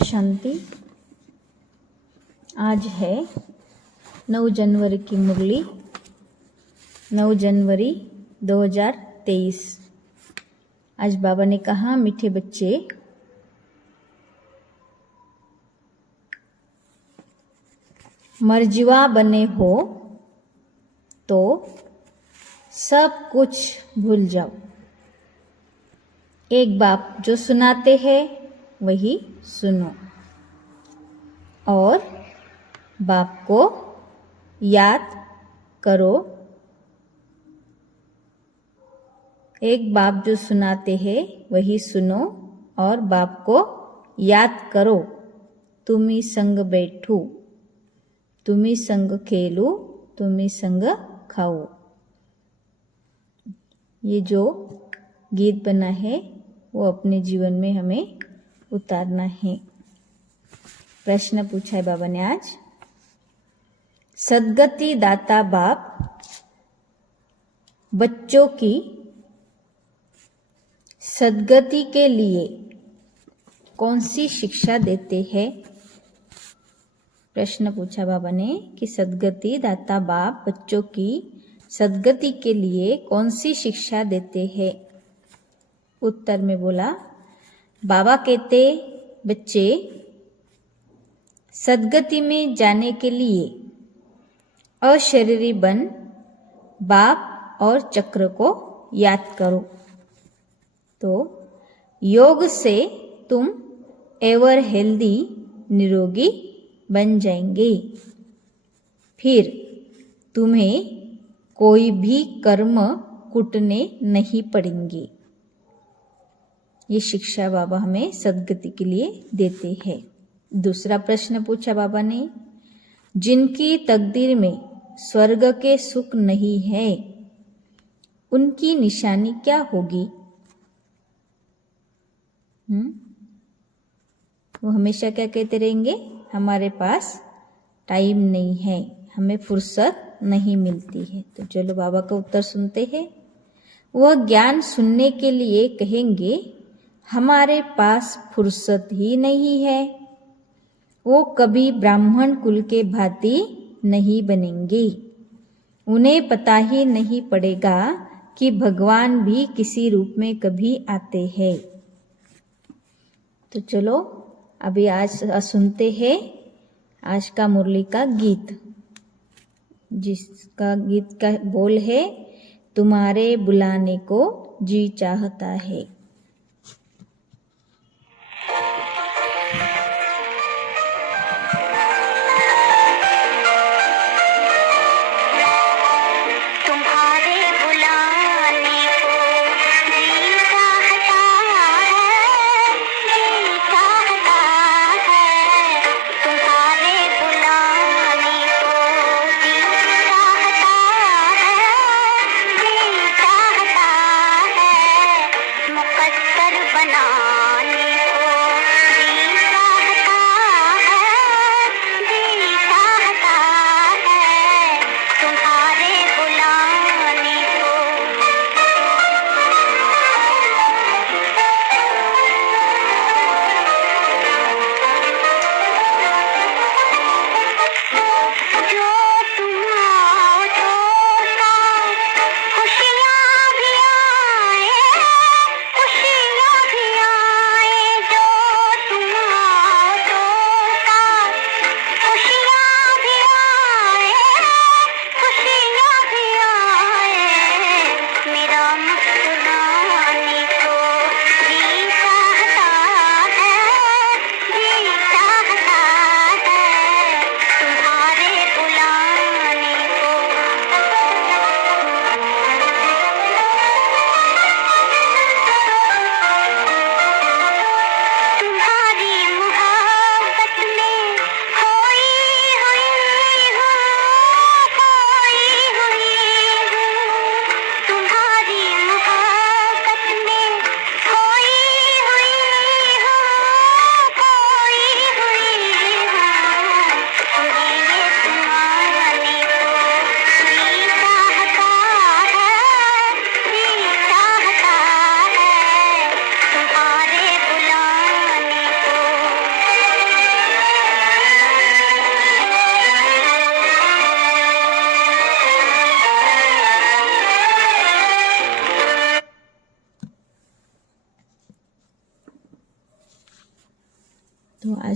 शांति। आज है 9 जनवरी की मुरली, 9 जनवरी 2023। आज बाबा ने कहा, मीठे बच्चे, मर्जीवा बने हो तो सब कुछ भूल जाओ। एक बाप जो सुनाते हैं वही सुनो और बाप को याद करो। एक बाप जो सुनाते हैं वही सुनो और बाप को याद करो। तुम्ही संग बैठू, तुम्ही संग खेलू, तुम्ही संग खाओ। ये जो गीत बना है वो अपने जीवन में हमें उतारना है। प्रश्न पूछा है बाबा ने आज। सद्गति दाता बाप बच्चों की सद्गति के लिए कौन सी शिक्षा देते हैं? प्रश्न पूछा बाबा ने कि सद्गति दाता बाप बच्चों की सद्गति के लिए कौन सी शिक्षा देते हैं? उत्तर में बोला, बाबा कहते, बच्चे सद्गति में जाने के लिए अशरीरी बन बाप और चक्र को याद करो। तो योग से तुम एवर हेल्दी निरोगी बन जाएंगे। फिर तुम्हें कोई भी कर्म कुटने नहीं पड़ेंगे। ये शिक्षा बाबा हमें सद्गति के लिए देते हैं। दूसरा प्रश्न पूछा बाबा ने, जिनकी तकदीर में स्वर्ग के सुख नहीं है उनकी निशानी क्या होगी? वो हमेशा क्या कहते रहेंगे? हमारे पास टाइम नहीं है, हमें फुर्सत नहीं मिलती है। तो चलो बाबा का उत्तर सुनते हैं। वह ज्ञान सुनने के लिए कहेंगे, हमारे पास फुर्सत ही नहीं है। वो कभी ब्राह्मण कुल के भांति नहीं बनेंगे। उन्हें पता ही नहीं पड़ेगा कि भगवान भी किसी रूप में कभी आते हैं। तो चलो अभी आज सुनते हैं आज का मुरली का गीत, जिसका गीत का बोल है, तुम्हारे बुलाने को जी चाहता है।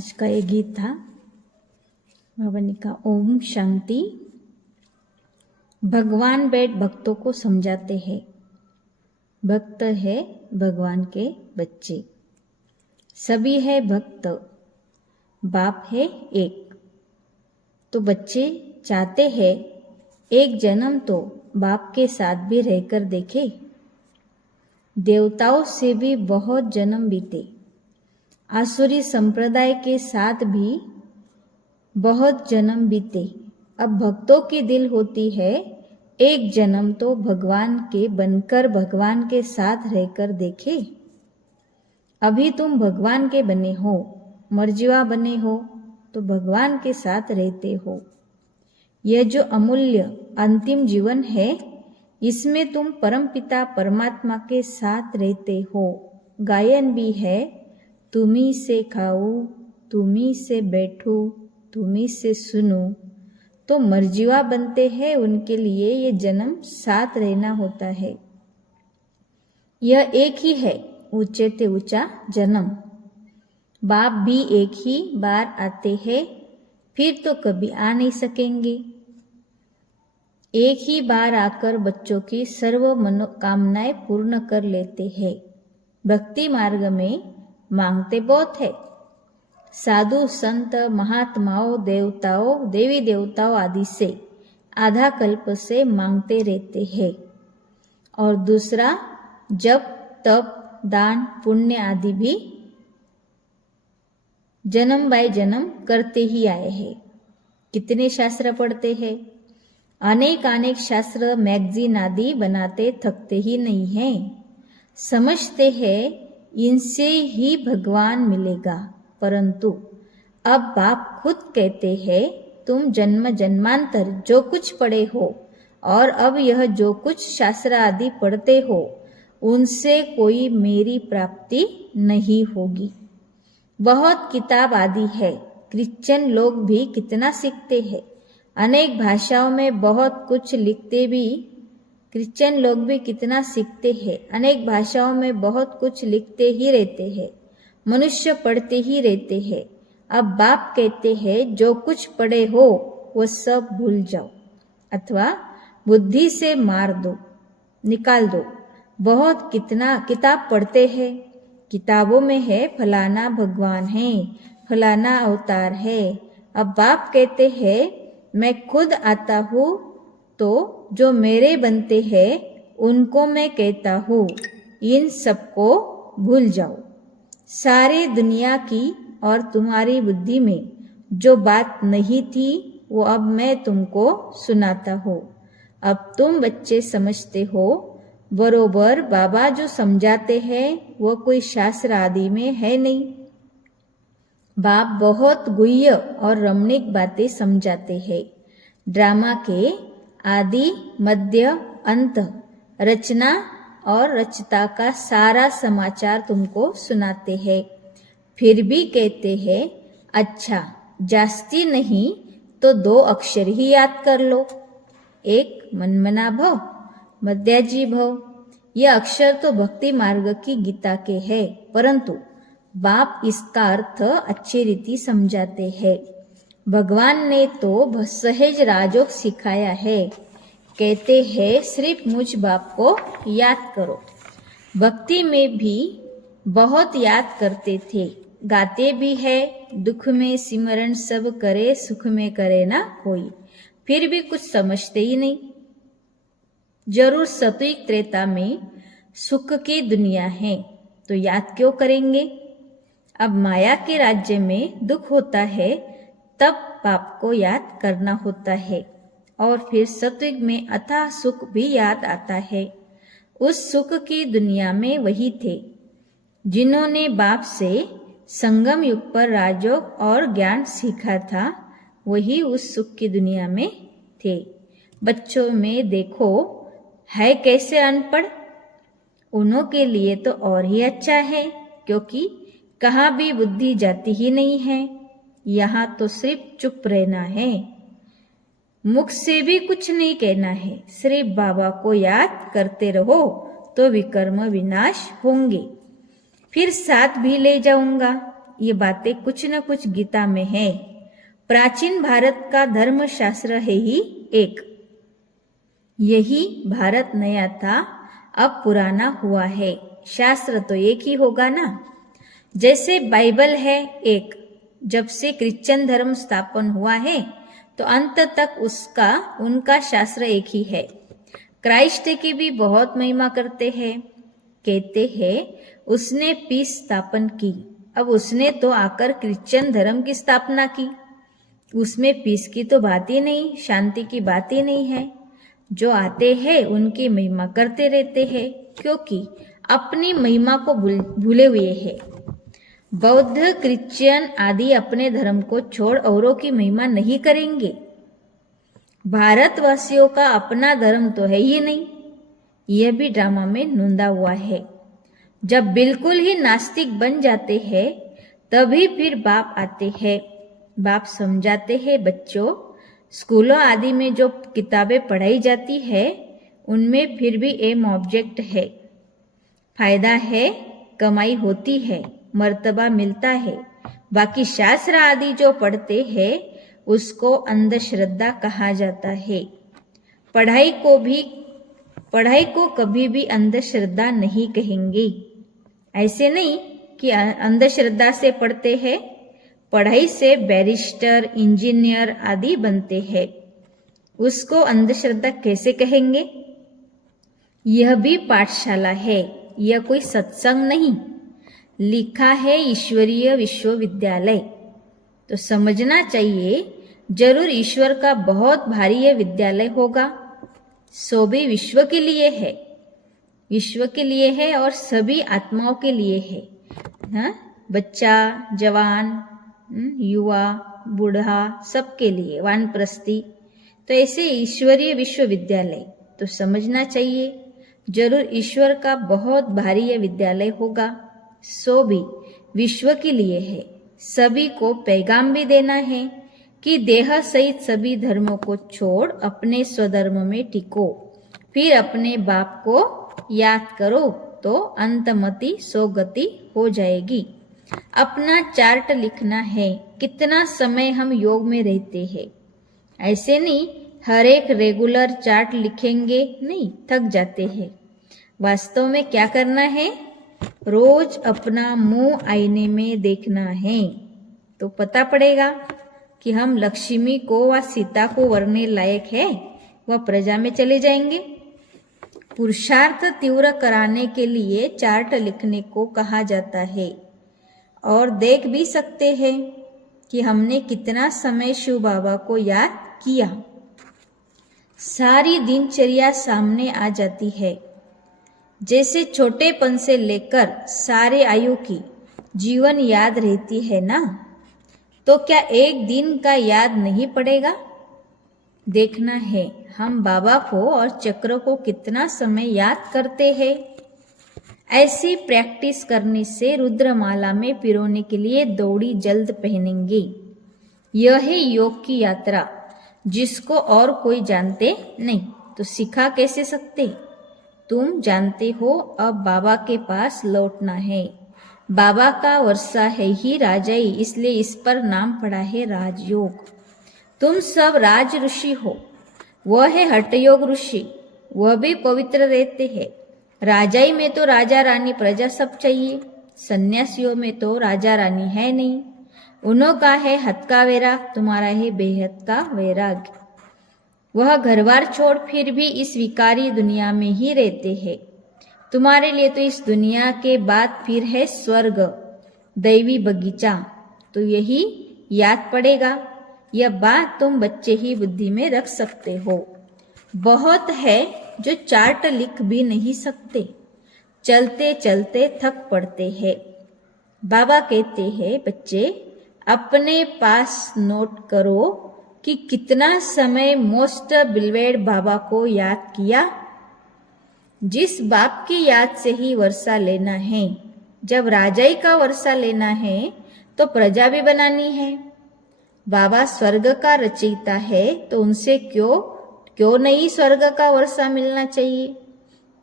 आज का ये गीत था। बाबा ने कहा ओम शांति। भगवान बैठ भक्तों को समझाते हैं। भक्त है भगवान के बच्चे, सभी है भक्त, बाप है एक। तो बच्चे चाहते हैं एक जन्म तो बाप के साथ भी रहकर देखे। देवताओं से भी बहुत जन्म बीते, आसुरी संप्रदाय के साथ भी बहुत जन्म बीते। अब भक्तों की दिल होती है एक जन्म तो भगवान के बनकर भगवान के साथ रहकर देखे। अभी तुम भगवान के बने हो, मर्जीवा बने हो तो भगवान के साथ रहते हो। यह जो अमूल्य अंतिम जीवन है, इसमें तुम परमपिता परमात्मा के साथ रहते हो। गायन भी है, तुम्ही से खाऊं, तुम्ही से बैठूं, तुम्ही से सुनूं। तो मर्जीवा बनते हैं, उनके लिए ये जन्म साथ रहना होता है। यह एक ही है ऊंचे ते ऊंचा जन्म। बाप भी एक ही बार आते हैं, फिर तो कभी आ नहीं सकेंगे। एक ही बार आकर बच्चों की सर्व मनोकामनाएं पूर्ण कर लेते हैं। भक्ति मार्ग में मांगते बहुत है। साधु संत महात्माओं देवताओं देवी देवताओं आदि से आधा कल्प से मांगते रहते हैं। और दूसरा जप तप दान पुण्य आदि भी जन्म बाय जन्म करते ही आए हैं। कितने शास्त्र पढ़ते हैं, अनेक शास्त्र मैगजीन आदि बनाते थकते ही नहीं हैं। समझते हैं इनसे ही भगवान मिलेगा, परंतु अब बाप खुद कहते हैं तुम जन्म जन्मांतर जो कुछ पढ़े हो और अब यह जो कुछ शास्त्र आदि पढ़ते हो, उनसे कोई मेरी प्राप्ति नहीं होगी। बहुत किताब आदि है, क्रिश्चियन लोग भी कितना सीखते हैं, अनेक भाषाओं में बहुत कुछ लिखते भी। क्रिश्चियन लोग भी कितना सीखते हैं, अनेक भाषाओं में बहुत कुछ लिखते ही रहते हैं, मनुष्य पढ़ते ही रहते हैं। अब बाप कहते हैं जो कुछ पढ़े हो वो सब भूल जाओ अथवा बुद्धि से मार दो, निकाल दो। बहुत कितना किताब पढ़ते हैं, किताबों में है फलाना भगवान है, फलाना अवतार है। अब बाप कहते हैं मैं खुद आता हूँ, तो जो मेरे बनते हैं उनको मैं कहता हूँ इन सबको भूल जाओ। सारी दुनिया की और तुम्हारी बुद्धि में जो बात नहीं थी वो अब मैं तुमको सुनाता हूँ। अब तुम बच्चे समझते हो बरोबर। बाबा जो समझाते हैं वो कोई शास्त्र आदि में है नहीं। बाप बहुत गुह्य और रमणीक बातें समझाते हैं। ड्रामा के आदि मध्य अंत रचना और रचता का सारा समाचार तुमको सुनाते हैं। फिर भी कहते हैं अच्छा जास्ती नहीं तो 2 अक्षर ही याद कर लो, एक मनमना भव मध्याजी भव। यह अक्षर तो भक्ति मार्ग की गीता के हैं, परंतु बाप इसका अर्थ अच्छी रीति समझाते हैं। भगवान ने तो सहज राजयोग सिखाया है। कहते हैं सिर्फ मुझ बाप को याद करो। भक्ति में भी बहुत याद करते थे, गाते भी है दुख में सिमरण सब करे, सुख में करे ना कोई। फिर भी कुछ समझते ही नहीं। जरूर सत्विक त्रेता में सुख की दुनिया है तो याद क्यों करेंगे। अब माया के राज्य में दुख होता है तब बाप को याद करना होता है, और फिर सत्विक में अथाह सुख भी याद आता है। उस सुख की दुनिया में वही थे जिन्होंने बाप से संगम युग पर राजयोग और ज्ञान सीखा था, वही उस सुख की दुनिया में थे। बच्चों में देखो है कैसे अनपढ़, उन्हों के लिए तो और ही अच्छा है, क्योंकि कहाँ भी बुद्धि जाती ही नहीं है। यहाँ तो सिर्फ चुप रहना है, मुख से भी कुछ नहीं कहना है। सिर्फ बाबा को याद करते रहो तो विकर्म विनाश होंगे। फिर साथ भी ले जाऊंगा, ये बातें कुछ न कुछ गीता में है। प्राचीन भारत का धर्म शास्त्र है ही एक, यही भारत नया था, अब पुराना हुआ है। शास्त्र तो एक ही होगा ना। जैसे बाइबल है एक, जब से क्रिश्चियन धर्म स्थापन हुआ है तो अंत तक उनका शास्त्र एक ही है। क्राइस्ट की भी बहुत महिमा करते हैं, कहते हैं उसने पीस स्थापन की। अब उसने तो आकर क्रिश्चियन धर्म की स्थापना की, उसमें पीस की तो बात ही नहीं, शांति की बात ही नहीं है। जो आते हैं उनकी महिमा करते रहते हैं, क्योंकि अपनी महिमा को भूले हुए हैं। बौद्ध क्रिश्चियन आदि अपने धर्म को छोड़ औरों की महिमा नहीं करेंगे। भारतवासियों का अपना धर्म तो है ही नहीं, यह भी ड्रामा में नोंदा हुआ है। जब बिल्कुल ही नास्तिक बन जाते हैं तभी फिर बाप आते हैं। बाप समझाते हैं, बच्चों स्कूलों आदि में जो किताबें पढ़ाई जाती है उनमें फिर भी एम ऑब्जेक्ट है, फायदा है, कमाई होती है, मर्तबा मिलता है। बाकी शास्त्र आदि जो पढ़ते हैं उसको अंधश्रद्धा कहा जाता है। पढ़ाई को कभी भी अंधश्रद्धा नहीं कहेंगे। ऐसे नहीं कि अंधश्रद्धा से पढ़ते हैं, पढ़ाई से बैरिस्टर, इंजीनियर आदि बनते हैं, उसको अंधश्रद्धा कैसे कहेंगे? यह भी पाठशाला है, यह कोई सत्संग नहीं। लिखा है ईश्वरीय विश्वविद्यालय, तो समझना चाहिए जरूर ईश्वर का बहुत भारी यह विद्यालय होगा। सो भी विश्व के लिए है, विश्व के लिए है और सभी आत्माओं के लिए है। हाँ? बच्चा, जवान, युवा, बूढ़ा, सबके लिए, वानप्रस्थी। तो ऐसे ईश्वरीय विश्वविद्यालय तो समझना चाहिए जरूर ईश्वर का बहुत भारी यह विद्यालय होगा। सो भी विश्व के लिए है, सभी को पैगाम भी देना है कि देह सहित सभी धर्मों को छोड़ अपने स्वधर्म में टिको, फिर अपने बाप को याद करो तो अंतमति सोगति हो जाएगी। अपना चार्ट लिखना है, कितना समय हम योग में रहते हैं। ऐसे नहीं हर एक रेगुलर चार्ट लिखेंगे, नहीं, थक जाते हैं। वास्तव में क्या करना है? रोज अपना मुंह आईने में देखना है, तो पता पड़ेगा कि हम लक्ष्मी को व सीता को वरने लायक है, वह प्रजा में चले जाएंगे। पुरुषार्थ तीव्र कराने के लिए चार्ट लिखने को कहा जाता है। और देख भी सकते हैं कि हमने कितना समय शिव बाबा को याद किया। सारी दिनचर्या सामने आ जाती है, जैसे छोटेपन से लेकर सारे आयु की जीवन याद रहती है ना, तो क्या एक दिन का याद नहीं पड़ेगा? देखना है हम बाबा को और चक्र को कितना समय याद करते हैं। ऐसी प्रैक्टिस करने से रुद्रमाला में पिरोने के लिए दौड़ी जल्द पहनेंगे। यह है योग की यात्रा, जिसको और कोई जानते नहीं तो सिखा कैसे सकते? तुम जानते हो, अब बाबा के पास लौटना है। बाबा का वर्षा है ही राजाई, इसलिए इस पर नाम पड़ा है राजयोग। तुम सब राज ऋषि हो, वह है हठयोग ऋषि, वह भी पवित्र रहते हैं। राजाई में तो राजा रानी प्रजा सब चाहिए, सन्यासियों में तो राजा रानी है नहीं। उन्हों का है हद का वैराग, तुम्हारा है बेहद का वैराग। वह घरबार छोड़ फिर भी इस विकारी दुनिया में ही रहते हैं। तुम्हारे लिए तो इस दुनिया के बाद फिर है स्वर्ग, दैवी बगीचा, तो यही याद पड़ेगा। यह बात तुम बच्चे ही बुद्धि में रख सकते हो। बहुत है जो चार्ट लिख भी नहीं सकते, चलते चलते थक पड़ते हैं। बाबा कहते हैं, बच्चे अपने पास नोट करो कि कितना समय मोस्ट बिलवेड बाबा को याद किया। जिस बाप की याद से ही वर्षा लेना है। जब राजाई का वर्षा लेना है तो प्रजा भी बनानी है। बाबा स्वर्ग का रचयिता है, तो उनसे क्यों नहीं स्वर्ग का वर्षा मिलना चाहिए।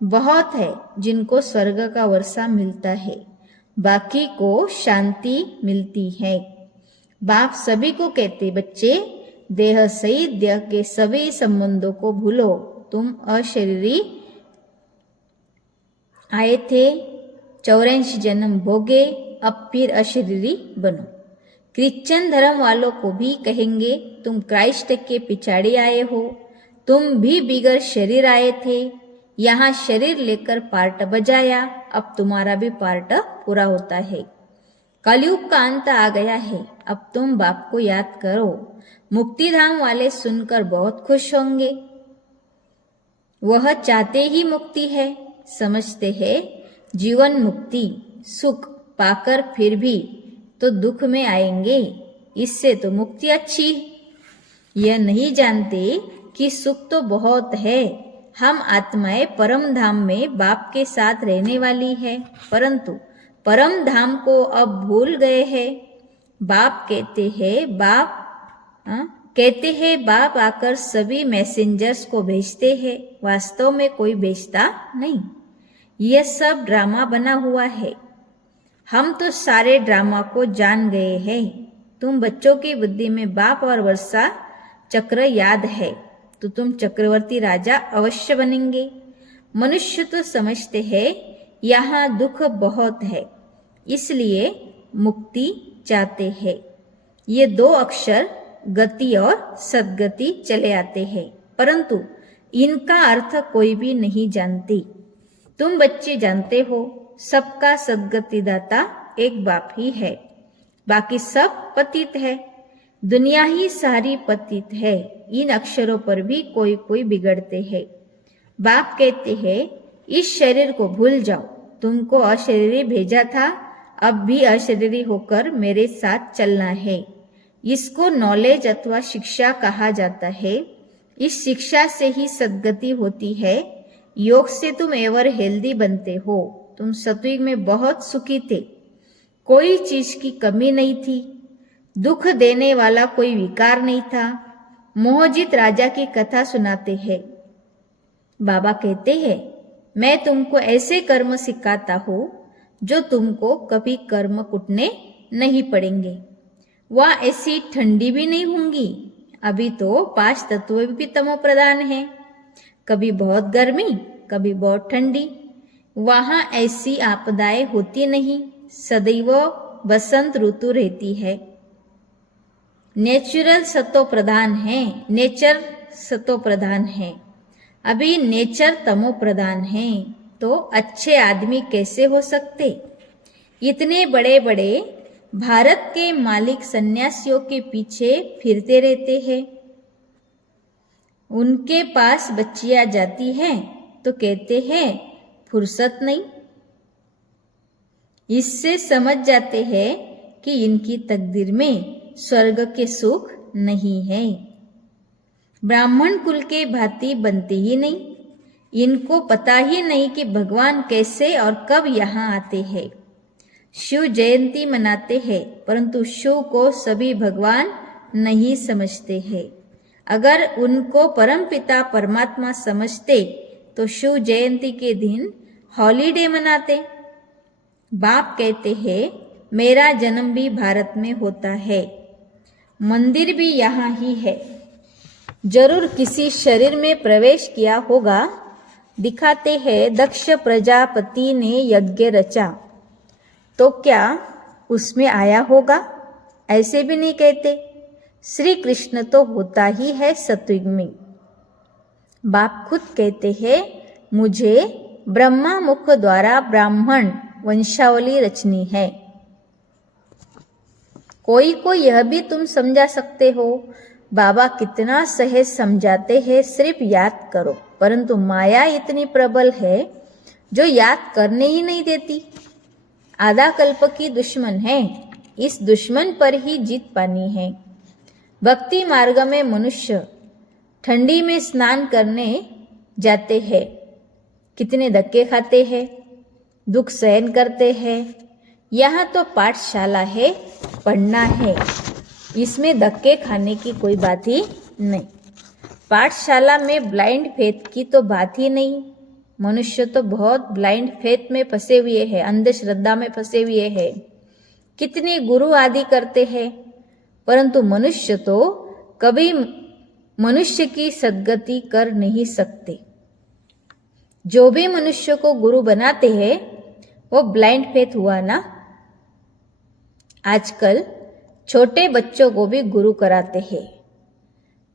बहुत है जिनको स्वर्ग का वर्षा मिलता है, बाकी को शांति मिलती है। बाप सभी को कहते, बच्चे देह सहित देह के सभी संबंधों को भूलो, तुम अशरीरी आए थे, 84 जन्म भोगे, अब फिर अशरीरी बनो। क्रिश्चियन धर्म वालों को भी कहेंगे, तुम क्राइस्ट के पिछाड़ी आए हो, तुम भी बिगर शरीर आए थे, यहाँ शरीर लेकर पार्ट बजाया, अब तुम्हारा भी पार्ट पूरा होता है। कलयुग का अंत आ गया है, अब तुम बाप को याद करो। मुक्ति धाम वाले सुनकर बहुत खुश होंगे, वह चाहते ही मुक्ति है, समझते हैं जीवन मुक्ति सुख पाकर फिर भी तो दुख में आएंगे, इससे तो मुक्ति अच्छी। यह नहीं जानते कि सुख तो बहुत है, हम आत्माएं परम धाम में बाप के साथ रहने वाली है, परंतु परम धाम को अब भूल गए हैं। बाप कहते हैं बाप आकर सभी मैसेंजर्स को भेजते हैं, वास्तव में कोई भेजता नहीं, यह सब ड्रामा बना हुआ है। हम तो सारे ड्रामा को जान गए हैं। तुम बच्चों की बुद्धि में बाप और वर्षा चक्र याद है तो तुम चक्रवर्ती राजा अवश्य बनेंगे। मनुष्य तो समझते हैं यहाँ दुख बहुत है, इसलिए मुक्ति चाहते हैं। ये 2 अक्षर गति और सद्गति चले आते हैं, परंतु इनका अर्थ कोई भी नहीं जानती। तुम बच्चे जानते हो, सबका सद्गति दाता एक बाप ही है, बाकी सब पतित है, दुनिया ही सारी पतित है। इन अक्षरों पर भी कोई कोई बिगड़ते हैं। बाप कहते हैं इस शरीर को भूल जाओ, तुमको अशरीरी भेजा था, अब भी अशरीरी होकर मेरे साथ चलना है। इसको नॉलेज अथवा शिक्षा कहा जाता है। इस शिक्षा से ही सद्गति होती है। योग से तुम एवर हेल्दी बनते हो। तुम सत्युग में बहुत सुखी थे, कोई चीज की कमी नहीं थी, दुख देने वाला कोई विकार नहीं था। मोहजित राजा की कथा सुनाते हैं। बाबा कहते हैं मैं तुमको ऐसे कर्म सिखाता हूँ जो तुमको कभी कर्म कुटने नहीं पड़ेंगे। वह ऐसी ठंडी भी नहीं होंगी। अभी तो 5 तत्व भी तमो प्रधान है, कभी बहुत गर्मी कभी बहुत ठंडी। वहां ऐसी आपदाएं होती नहीं, सदैव बसंत ऋतु रहती है। नेचुरल सतो प्रधान है, नेचर सतो प्रधान है, अभी नेचर तमो प्रधान है, तो अच्छे आदमी कैसे हो सकते। इतने बड़े बड़े भारत के मालिक सन्यासियों के पीछे फिरते रहते हैं, उनके पास बच्चियां जाती हैं तो कहते हैं फुर्सत नहीं। इससे समझ जाते हैं कि इनकी तकदीर में स्वर्ग के सुख नहीं है। ब्राह्मण कुल के भांति बनते ही नहीं, इनको पता ही नहीं कि भगवान कैसे और कब यहाँ आते हैं। शिव जयंती मनाते हैं, परंतु शिव को सभी भगवान नहीं समझते हैं। अगर उनको परमपिता परमात्मा समझते तो शिव जयंती के दिन हॉलीडे मनाते। बाप कहते हैं मेरा जन्म भी भारत में होता है, मंदिर भी यहाँ ही है, जरूर किसी शरीर में प्रवेश किया होगा। दिखाते हैं दक्ष प्रजापति ने यज्ञ रचा, तो क्या उसमें आया होगा? ऐसे भी नहीं कहते। श्री कृष्ण तो होता ही है सत्युग में। बाप खुद कहते हैं मुझे ब्रह्मा मुख द्वारा ब्राह्मण वंशावली रचनी है। कोई को यह भी तुम समझा सकते हो, बाबा कितना सहज समझाते हैं, सिर्फ याद करो। परंतु माया इतनी प्रबल है जो याद करने ही नहीं देती। आधा कल्प की दुश्मन है, इस दुश्मन पर ही जीत पानी है। भक्ति मार्ग में मनुष्य ठंडी में स्नान करने जाते हैं, कितने धक्के खाते हैं, दुख सहन करते हैं। यहाँ तो पाठशाला है, पढ़ना है, इसमें धक्के खाने की कोई बात ही नहीं। पाठशाला में ब्लाइंड फेथ की तो बात ही नहीं। मनुष्य तो बहुत ब्लाइंड फेथ में फंसे हुए हैं, अंधश्रद्धा में फंसे हुए हैं, कितने गुरु आदि करते हैं, परंतु मनुष्य तो कभी मनुष्य की सद्गति कर नहीं सकते। जो भी मनुष्य को गुरु बनाते हैं वो ब्लाइंड फेथ हुआ ना। आजकल छोटे बच्चों को भी गुरु कराते हैं,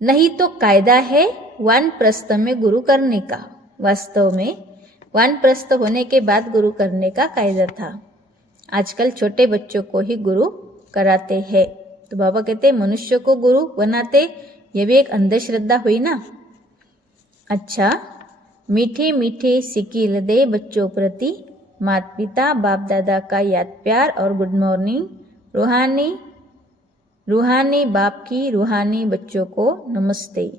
नहीं तो कायदा है वानप्रस्थ में गुरु करने का। वास्तव में वानप्रस्थ होने के बाद गुरु करने का कायदा था, आजकल छोटे बच्चों को ही गुरु कराते हैं। तो बाबा कहते हैं मनुष्य को गुरु बनाते, ये भी एक अंधश्रद्धा हुई ना। अच्छा, मीठे मीठे सिकील दे बच्चों प्रति, माता पिता बाप दादा का याद प्यार और गुड मॉर्निंग। रूहानी बाप की रूहानी बच्चों को नमस्ते।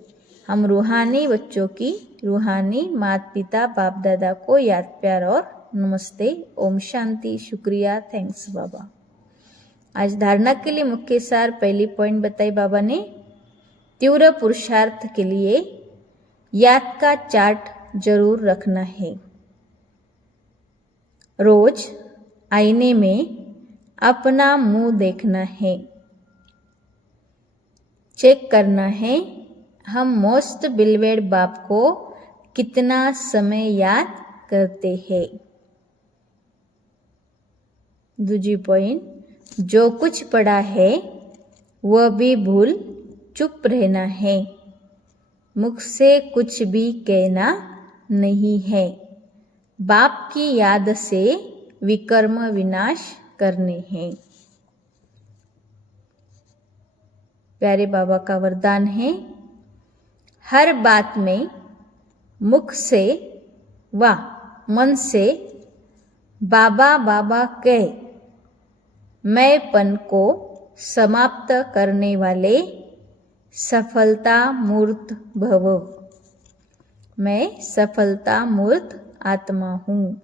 हम रूहानी बच्चों की रूहानी माता पिता बाप दादा को याद प्यार और नमस्ते। ओम शांति। शुक्रिया, थैंक्स बाबा। आज धारणा के लिए मुख्य सार पहली पॉइंट बताई बाबा ने। तीव्र पुरुषार्थ के लिए याद का चार्ट जरूर रखना है। रोज आईने में अपना मुंह देखना है, चेक करना है हम मोस्ट बिलवेड बाप को कितना समय याद करते हैं। दूसरी पॉइंट, जो कुछ पढ़ा है वह भी भूल चुप रहना है, मुख से कुछ भी कहना नहीं है, बाप की याद से विकर्म विनाश करने हैं। प्यारे बाबा का वरदान है, हर बात में मुख से व मन से बाबा बाबा कह मैंपन को समाप्त करने वाले सफलता मूर्त भव। मैं सफलता मूर्त आत्मा हूँ।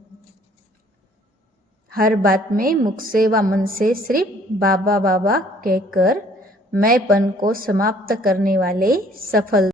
हर बात में मुख से व मन से सिर्फ बाबा बाबा कहकर मैंपन को समाप्त करने वाले सफल